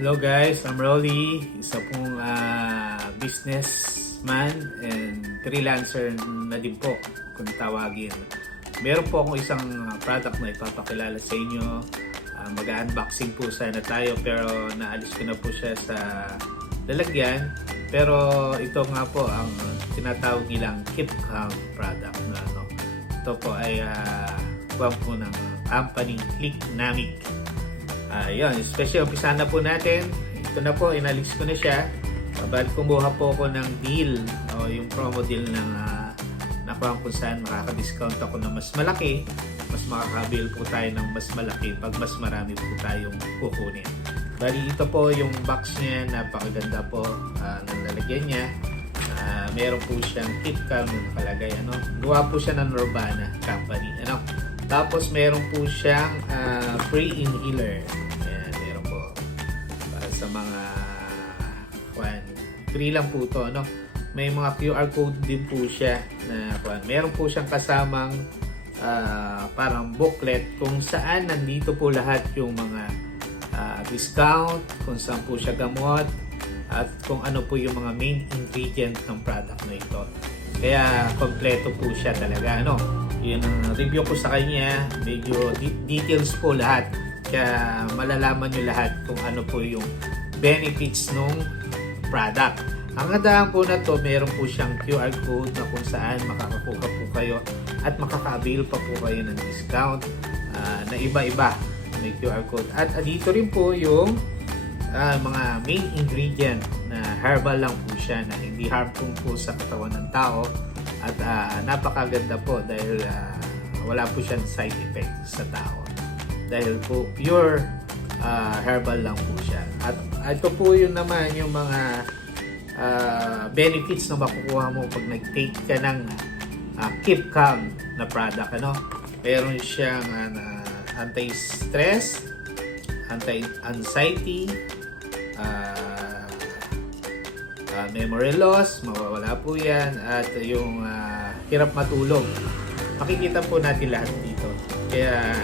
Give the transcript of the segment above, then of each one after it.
Hello guys, I'm Rolly, isa pong businessman and freelancer na din po kung tawagin. Meron po akong isang product na ipapakilala sa inyo. Mag-unboxing po sana tayo pero naalis ko na po siya sa lalagyan. Pero ito nga po ang tinatawag nilang Keep Calm product na ano. Ito po ay kuwan po ng company Clicknamic. Yun, special umpisa na po natin. Ito na po, inalis ko na siya. Bali kumuha po ako ng deal o yung promo deal ng nakuha kung saan makaka-discount ako na mas malaki. Mas makaka-avail po tayo ng mas malaki pag mas marami po tayong kukunin. Bali ito po yung box niya, napakaganda po ng lalagyan niya. Meron po siyang KeepCalm na nakalagay. Gawa po siya ng Urbana Company. Tapos meron po siyang free inhaler. Ayan, meron po. Para sa mga free lang po ito. May mga QR code din po siya. Meron po siyang kasamang parang booklet kung saan nandito po lahat yung mga discount, kung saan po siya gamot, at kung ano po yung mga main ingredient ng product na ito. Kaya kompleto po siya talaga. Yung review ko sa kanya, medyo details po lahat. Kaya malalaman nyo lahat kung ano po yung benefits ng product. Ang gandaan po na to, meron po siyang QR code na kung saan makakakuha po kayo at makaka-avail pa po kayo ng discount na iba-iba. May QR code. At dito rin po yung mga main ingredient na herbal lang po siya, na hindi harmful po sa katawan ng tao. At napakaganda po dahil wala po siyang side effect sa tao. Dahil po pure herbal lang po siya. At ito po yun naman yung mga benefits na makukuha mo pag nag-take ka ng Keep Calm na product. Meron siyang anti-stress, anti-anxiety, memory loss, mawawala po yan, at yung hirap matulog. Makikita po natin lahat dito. Kaya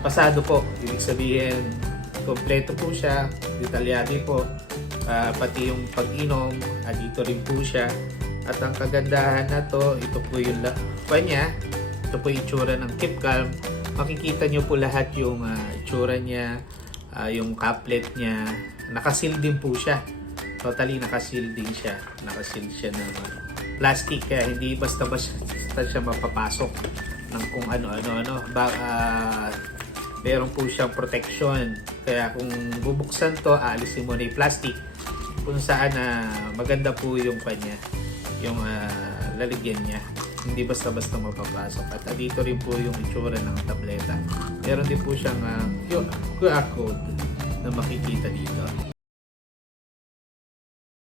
pasado po, ibig sabihin kompleto po siya, detalyado po, pati yung pag-inom, dito rin po siya. At ang kagandahan na to, ito po yung kanya, ito po yung itsura ng Keep Calm. Makikita nyo po lahat yung itsura niya, yung caplet niya, nakasil din po siya. Totally nakasil din siya. Nakasil siya ng plastic, kaya hindi basta-basta siya mapapasok ng kung ano-ano. Meron po siyang protection. Kaya kung bubuksan to, aalisin mo na yung plastic. Kung saan maganda po yung kanya, yung lalagyan niya. Hindi basta-basta mapapasok. At dito rin po yung itsura ng tableta. Meron din po siyang QR code na makikita dito.